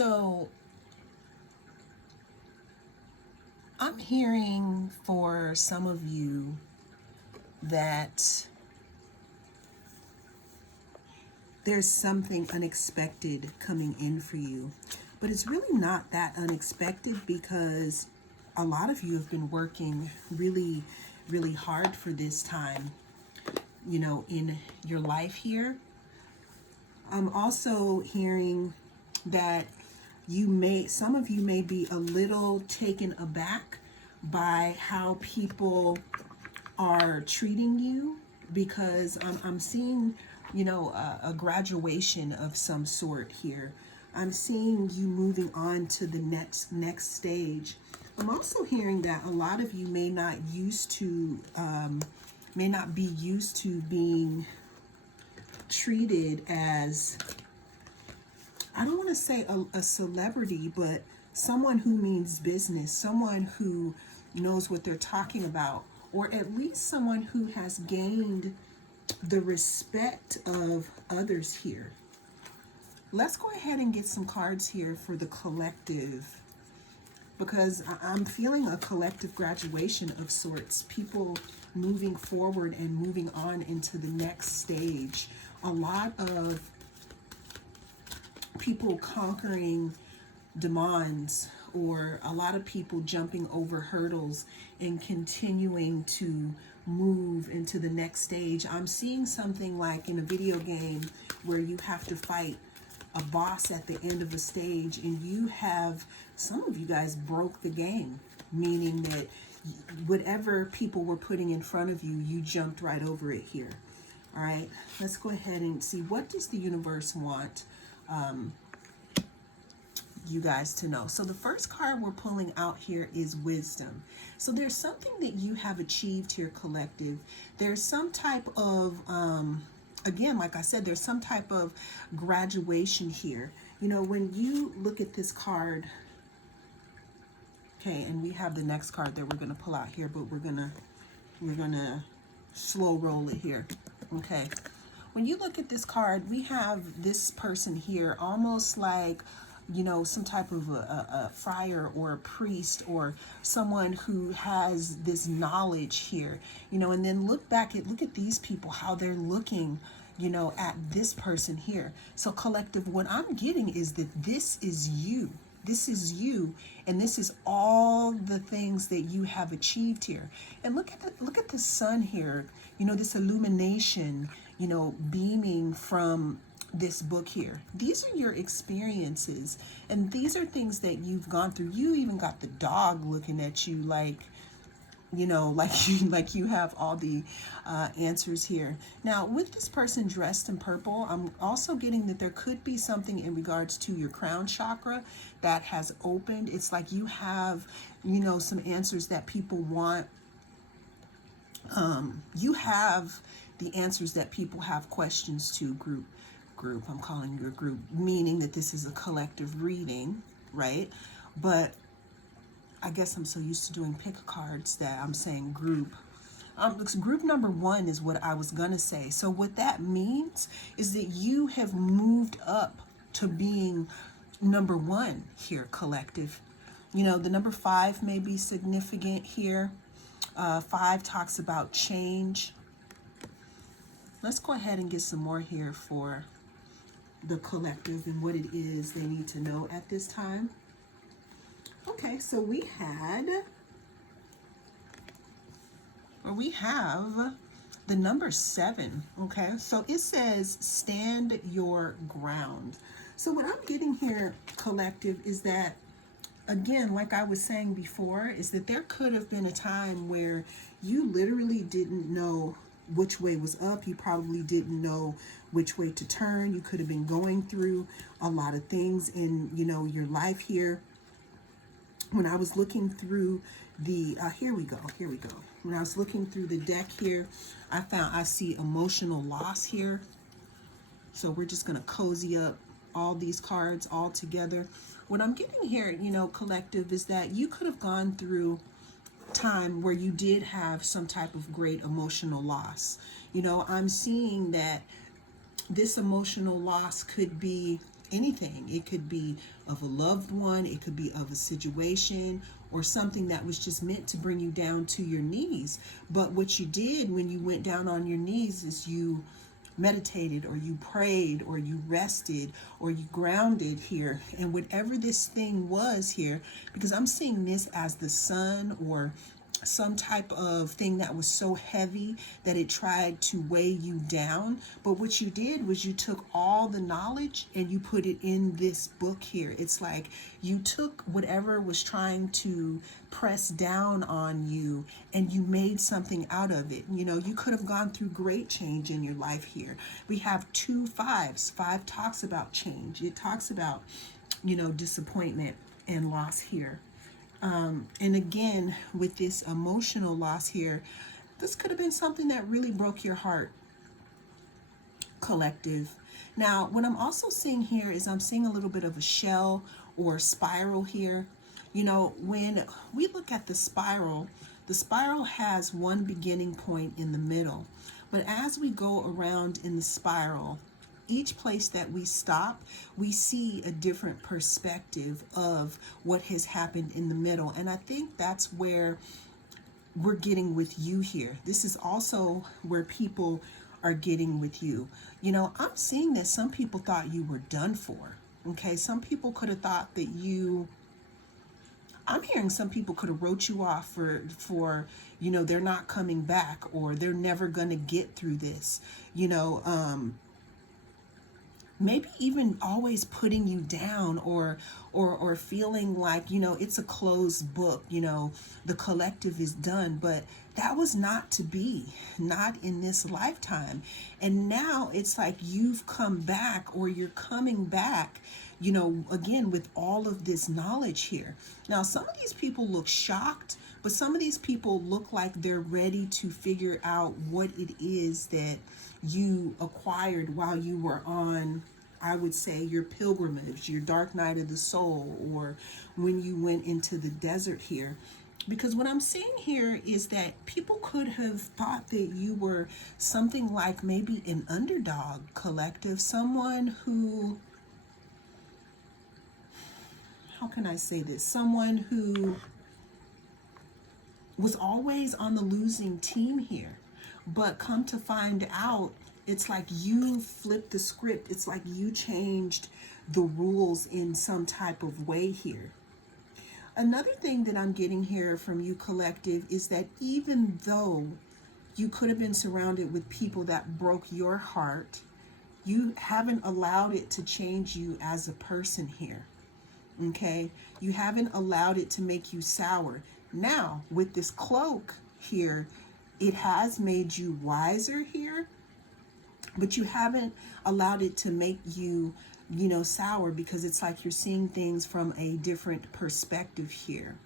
So I'm hearing for some of you that there's something unexpected coming in for you. But it's really not that unexpected because a lot of you have been working really, really hard for this time, in your life here. I'm also hearing that some of you may be a little taken aback by how people are treating you, because I'm seeing, a graduation of some sort here. I'm seeing you moving on to the next stage. I'm also hearing that a lot of you may not be used to being treated as, I don't want to say a celebrity, but someone who means business, someone who knows what they're talking about, or at least someone who has gained the respect of others here. Let's go ahead and get some cards here for the collective, because I'm feeling a collective graduation of sorts. People moving forward and moving on into the next stage. A lot of people conquering demands, or a lot of people jumping over hurdles and continuing to move into the next stage. I'm seeing something like in a video game where you have to fight a boss at the end of a stage, and some of you guys broke the game, meaning that whatever people were putting in front of you, you jumped right over it here. All right, let's go ahead and see, what does the universe want you guys to know? So the first card we're pulling out here is wisdom. So there's something that you have achieved here, collective. There's some type of again, like I said, there's some type of graduation here. When you look at this card, okay, and we have the next card that we're going to pull out here, but we're gonna slow roll it here. Okay, when you look at this card, we have this person here almost like, some type of a friar or a priest, or someone who has this knowledge here, and then look at these people, how they're looking, at this person here. So collective, what I'm getting is that this is you. This is you, and this is all the things that you have achieved here. And look at the sun here, this illumination, beaming from this book here. These are your experiences, and these are things that you've gone through. You even got the dog looking at you like, like you have all the answers here. Now, with this person dressed in purple, I'm also getting that there could be something in regards to your crown chakra that has opened. It's like you have, some answers that people want. You have the answers that people have questions to. Group, I'm calling you a group, meaning that this is a collective reading, right? But I guess I'm so used to doing pick cards that I'm saying group. Group number one is what I was gonna say. So what that means is that you have moved up to being number one here, collective. The number 5 may be significant here. 5 talks about change. Let's go ahead and get some more here for the collective and what it is they need to know at this time. Okay, so we have the number 7. Okay, so it says stand your ground. So what I'm getting here, collective, is that, again, like I was saying before, is that there could have been a time where you literally didn't know which way was up. You probably didn't know which way to turn. You could have been going through a lot of things in, your life here. When I was looking through the, here we go. When I was looking through the deck here, I see emotional loss here. So we're just gonna cozy up all these cards all together. What I'm getting here, collective, is that you could have gone through time where you did have some type of great emotional loss. I'm seeing that this emotional loss could be anything. It could be of a loved one, it could be of a situation, or something that was just meant to bring you down to your knees. But what you did when you went down on your knees is you meditated, or you prayed, or you rested, or you grounded here. And whatever this thing was here, because I'm seeing this as the sun, or some type of thing that was so heavy that it tried to weigh you down. But what you did was you took all the knowledge and you put it in this book here. It's like you took whatever was trying to press down on you and you made something out of it. You know, you could have gone through great change in your life here. We have 2 5s. 5 talks about change. It talks about, you know, disappointment and loss here. And again, with this emotional loss here, this could have been something that really broke your heart, collective. Now, what I'm also seeing here is I'm seeing a little bit of a shell or spiral here. You know, when we look at the spiral has one beginning point in the middle. But as we go around in the spiral, each place that we stop, we see a different perspective of what has happened in the middle. And I think that's where we're getting with you here. This is also where people are getting with you. You know, I'm seeing that some people thought you were done for. Okay, some people could have thought that I'm hearing some people could have wrote you off for you know, they're not coming back, or they're never gonna get through this. You know, maybe even always putting you down, or feeling like, you know, it's a closed book, you know, the collective is done. But that was not to be, not in this lifetime. And now it's like you've come back, or you're coming back, you know, again, with all of this knowledge here. Now, some of these people look shocked, but some of these people look like they're ready to figure out what it is that you acquired while you were on, I would say, your pilgrimage, your dark night of the soul, or when you went into the desert here. Because what I'm seeing here is that people could have thought that you were something like maybe an underdog, collective, someone who, how can I say this? Someone who was always on the losing team here. But come to find out, it's like you flipped the script. It's like you changed the rules in some type of way here. Another thing that I'm getting here from you, collective, is that even though you could have been surrounded with people that broke your heart, you haven't allowed it to change you as a person here. Okay? You haven't allowed it to make you sour. Now, with this cloak here, it has made you wiser here, but you haven't allowed it to make you, you know, sour, because it's like you're seeing things from a different perspective here.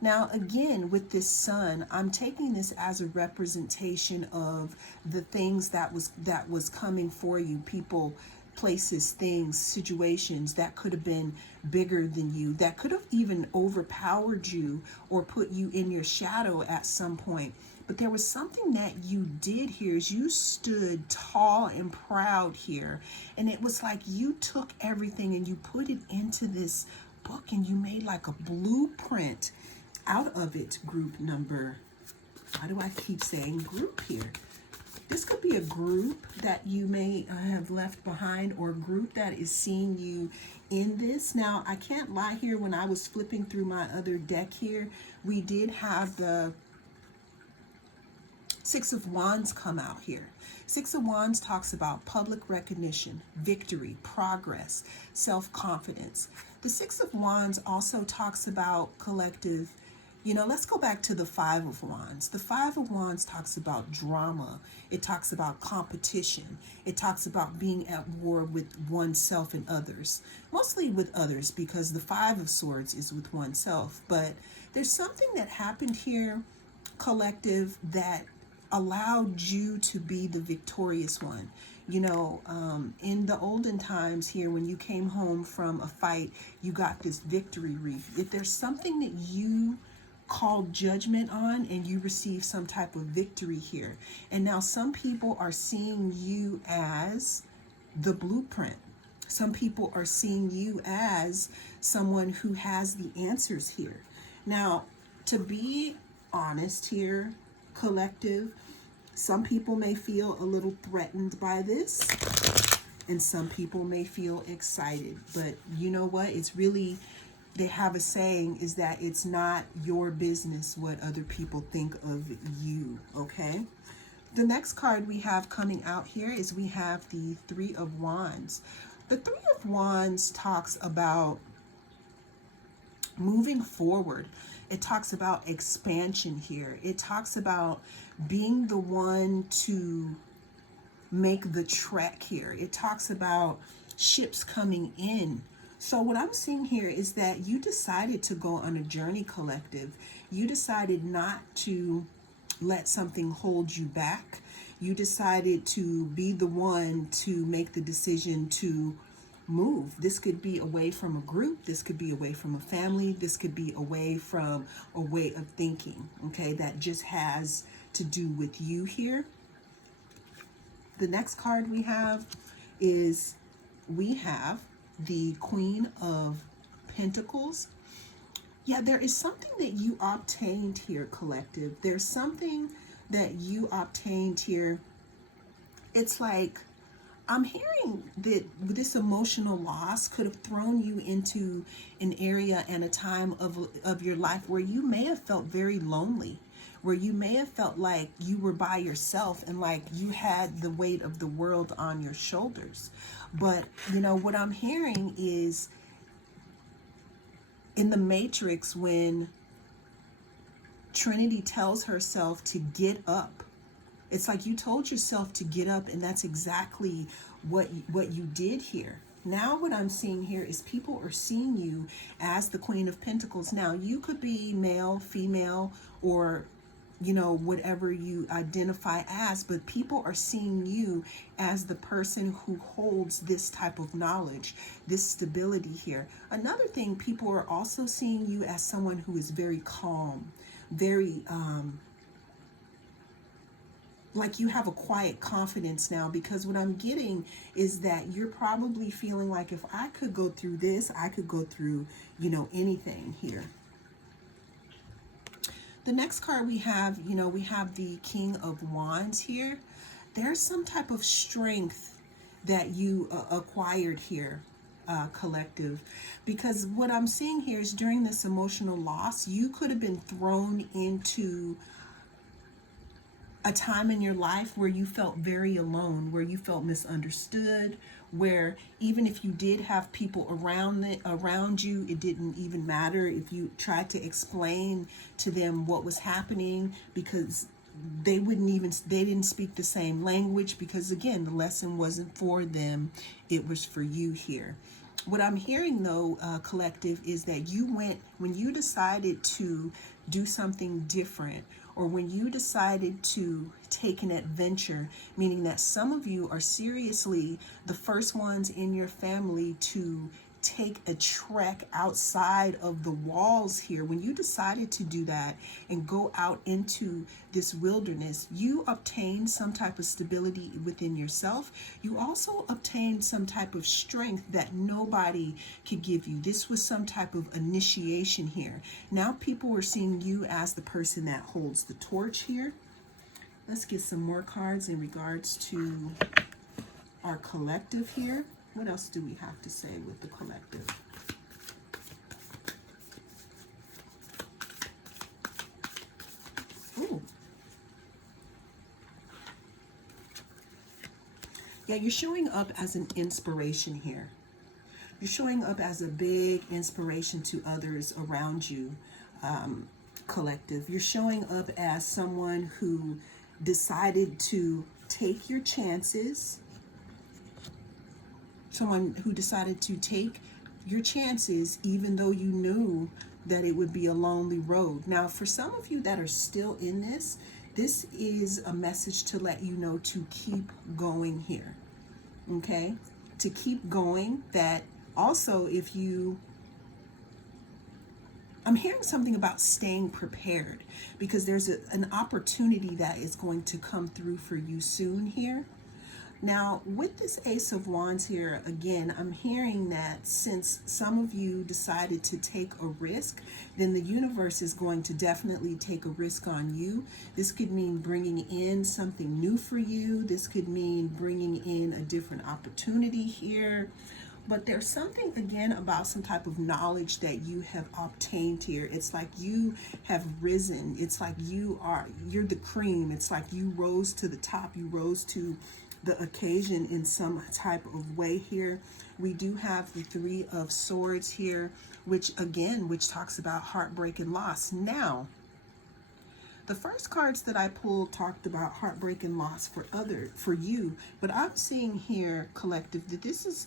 Now, again, with this sun, I'm taking this as a representation of the things that was coming for you. People, places, things, situations that could have been bigger than you, that could have even overpowered you or put you in your shadow at some point. But there was something that you did here, is you stood tall and proud here. And it was like you took everything and you put it into this book, and you made like a blueprint out of it. Group number, why do I keep saying group here? This could be a group that you may have left behind, or a group that is seeing you in this. Now, I can't lie here, when I was flipping through my other deck here, we did have the Six of Wands come out here. Six of Wands talks about public recognition, victory, progress, self-confidence. The Six of Wands also talks about collective. You know, let's go back to the Five of Wands. The Five of Wands talks about drama. It talks about competition. It talks about being at war with oneself and others. Mostly with others, because the Five of Swords is with oneself. But there's something that happened here, collective, that allowed you to be the victorious one. You know, in the olden times here, when you came home from a fight, you got this victory wreath. If there's something that you called judgment on and you receive some type of victory here, and now some people are seeing you as the blueprint. Some people are seeing you as someone who has the answers here. Now, to be honest here, collective, some people may feel a little threatened by this, and some people may feel excited. But you know what? It's really, they have a saying is that it's not your business what other people think of you, okay? The next card we have coming out here is we have the Three of Wands. The Three of Wands talks about moving forward. It talks about expansion here. It talks about being the one to make the trek here. It talks about ships coming in. So what I'm seeing here is that you decided to go on a journey, collective. You decided not to let something hold you back. You decided to be the one to make the decision to move. This could be away from a group. This could be away from a family. This could be away from a way of thinking, okay, that just has to do with you here. The next card we have is we have the Queen of Pentacles. Yeah, there is something that you obtained here, collective. There's something that you obtained here. It's like, I'm hearing that this emotional loss could have thrown you into an area and a time of your life where you may have felt very lonely, where you may have felt like you were by yourself and like you had the weight of the world on your shoulders. But, you know, what I'm hearing is in the Matrix, when Trinity tells herself to get up, it's like you told yourself to get up, and that's exactly what you did here. Now what I'm seeing here is people are seeing you as the Queen of Pentacles. Now you could be male, female, or you know, whatever you identify as, but people are seeing you as the person who holds this type of knowledge, this stability here. Another thing, people are also seeing you as someone who is very calm, very like you have a quiet confidence now, because what I'm getting is that you're probably feeling like, if I could go through this, I could go through, you know, anything here. The next card we have, you know, we have the King of Wands here. There's some type of strength that you acquired here, collective, because what I'm seeing here is during this emotional loss, you could have been thrown into a time in your life where you felt very alone, where you felt misunderstood, where even if you did have people around you, it didn't even matter if you tried to explain to them what was happening, because they didn't speak the same language, because again, the lesson wasn't for them, it was for you here. What I'm hearing though, collective, is that when you decided to do something different, or when you decided to take an adventure, meaning that some of you are seriously the first ones in your family to take a trek outside of the walls here. When you decided to do that and go out into this wilderness, you obtained some type of stability within yourself. You also obtained some type of strength that nobody could give you. This was some type of initiation here. Now people are seeing you as the person that holds the torch here. Let's get some more cards in regards to our collective here. What else do we have to say with the collective? Ooh. Yeah, you're showing up as an inspiration here. You're showing up as a big inspiration to others around you, collective. You're showing up as someone who decided to take your chances, someone who decided to take your chances even though you knew that it would be a lonely road. Now, for some of you that are still in this is a message to let you know to keep going here, okay? To keep going. That also, if you, I'm hearing something about staying prepared, because there's an opportunity that is going to come through for you soon here. Now, with this Ace of Wands here, again, I'm hearing that since some of you decided to take a risk, then the universe is going to definitely take a risk on you. This could mean bringing in something new for you. This could mean bringing in a different opportunity here. But there's something, again, about some type of knowledge that you have obtained here. It's like you have risen. It's like you're the cream. It's like you rose to the top. You rose to the occasion in some type of way here. We do have the Three of Swords here, which talks about heartbreak and loss. Now, the first cards that I pulled talked about heartbreak and loss for you, but I'm seeing here, collective, that this is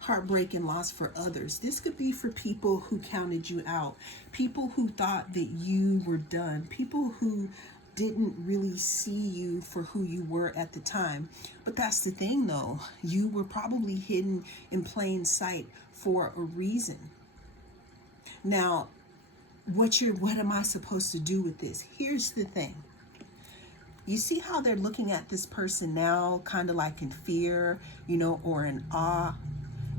heartbreak and loss for others. This could be for people who counted you out, people who thought that you were done, people who didn't really see you for who you were at the time. But that's the thing, though. You were probably hidden in plain sight for a reason. Now, what am I supposed to do with this? Here's the thing. You see how they're looking at this person now, kind of like in fear, or in awe.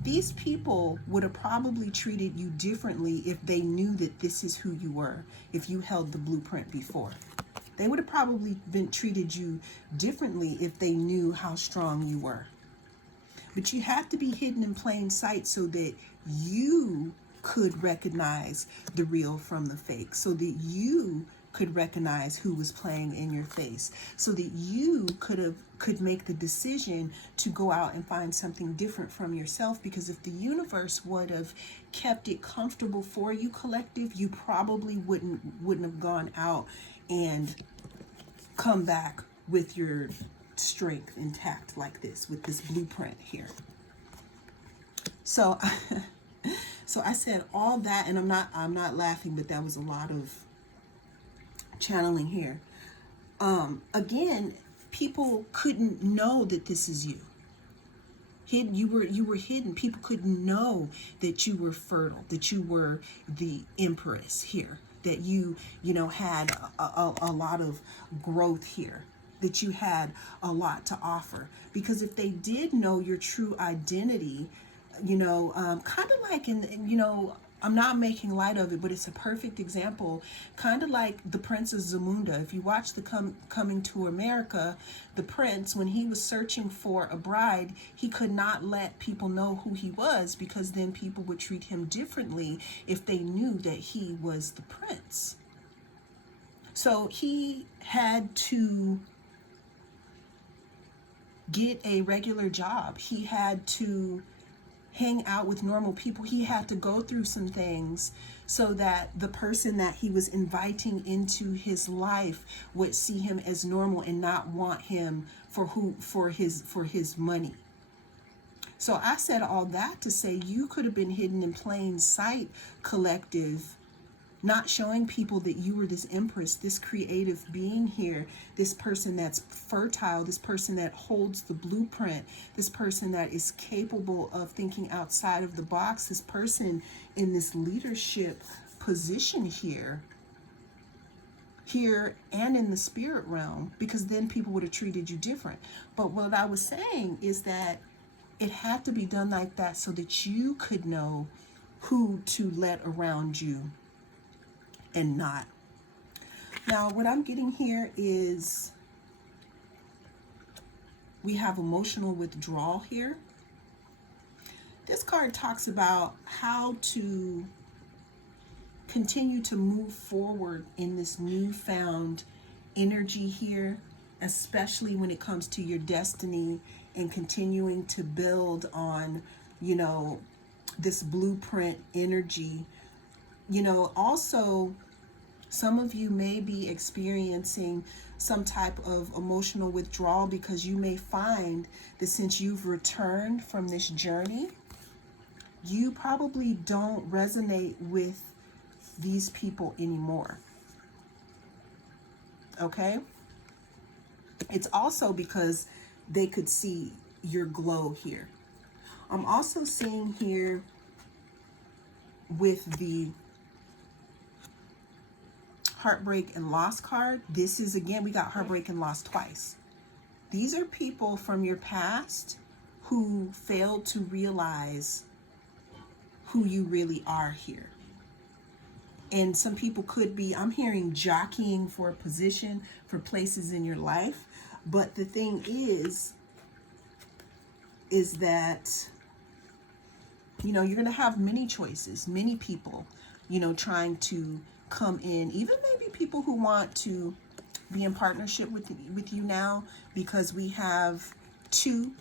These people would have probably treated you differently if they knew that this is who you were, if you held the blueprint before. They would have probably treated you differently if they knew how strong you were. But you have to be hidden in plain sight so that you could recognize the real from the fake, so that you could recognize who was playing in your face, so that you could make the decision to go out and find something different from yourself. Because if the universe would have kept it comfortable for you, collective, you probably wouldn't have gone out and come back with your strength intact like this, with this blueprint here. So so I said all that, and I'm not laughing, but that was a lot of channeling here. Again, people couldn't know that this is you. Hidden, you were hidden. People couldn't know that you were fertile, that you were the empress here, that you had a lot of growth here, that you had a lot to offer. Because if they did know your true identity, kind of like I'm not making light of it, but it's a perfect example, kind of like the Princess Zamunda. If you watch the Coming to America, the prince, when he was searching for a bride, he could not let people know who he was, because then people would treat him differently if they knew that he was the prince. So he had to get a regular job. He had to hang out with normal people. He had to go through some things so that the person that he was inviting into his life would see him as normal and not want him for his money. So I said all that to say you could have been hidden in plain sight, collective, not showing people that you were this empress, this creative being here, this person that's fertile, this person that holds the blueprint, this person that is capable of thinking outside of the box, this person in this leadership position here and in the spirit realm, because then people would have treated you different. But what I was saying is that it had to be done like that so that you could know who to let around you and not. Now, what I'm getting here is we have emotional withdrawal here. This card talks about how to continue to move forward in this newfound energy here, especially when it comes to your destiny and continuing to build on, this blueprint energy. Also, some of you may be experiencing some type of emotional withdrawal because you may find that since you've returned from this journey, you probably don't resonate with these people anymore. Okay? It's also because they could see your glow here. I'm also seeing here with the heartbreak and loss card, this is, again, we got heartbreak and loss twice. These are people from your past who failed to realize who you really are here. And some people could be, I'm hearing jockeying for a position, for places in your life. But the thing is that, you know, you're going to have many choices, many people, you know, trying to come in, even maybe people who want to be in partnership with you now, because we have 2.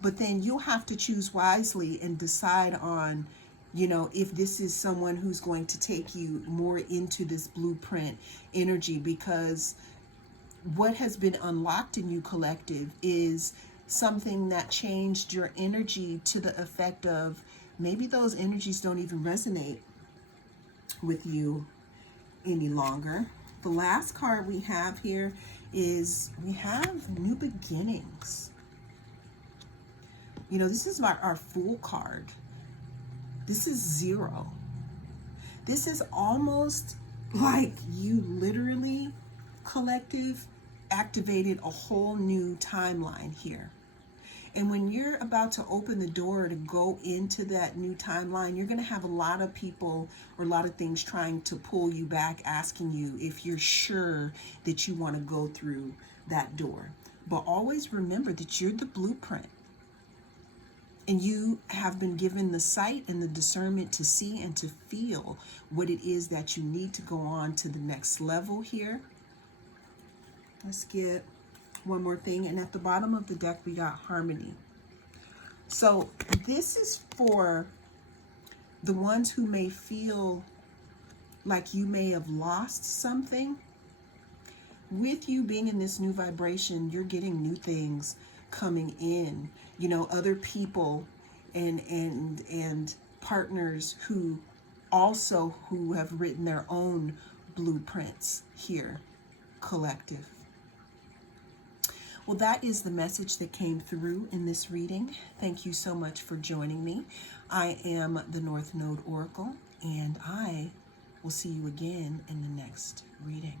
But then you'll have to choose wisely and decide on, you know, if this is someone who's going to take you more into this blueprint energy, because what has been unlocked in you, collective, is something that changed your energy to the effect of maybe those energies don't even resonate with you any longer. The last card we have here is we have new beginnings. You know, this is our Fool card. This is 0. This is almost like you literally, collective, activated a whole new timeline here. And when you're about to open the door to go into that new timeline, you're going to have a lot of people or a lot of things trying to pull you back, asking you if you're sure that you want to go through that door. But always remember that you're the blueprint. And you have been given the sight and the discernment to see and to feel what it is that you need to go on to the next level here. Let's get one more thing. And at the bottom of the deck, we got harmony. So this is for the ones who may feel like you may have lost something. With you being in this new vibration, you're getting new things coming in. You know, other people and partners who have written their own blueprints here, collective. Well, that is the message that came through in this reading. Thank you so much for joining me. I am the North Node Oracle, and I will see you again in the next reading.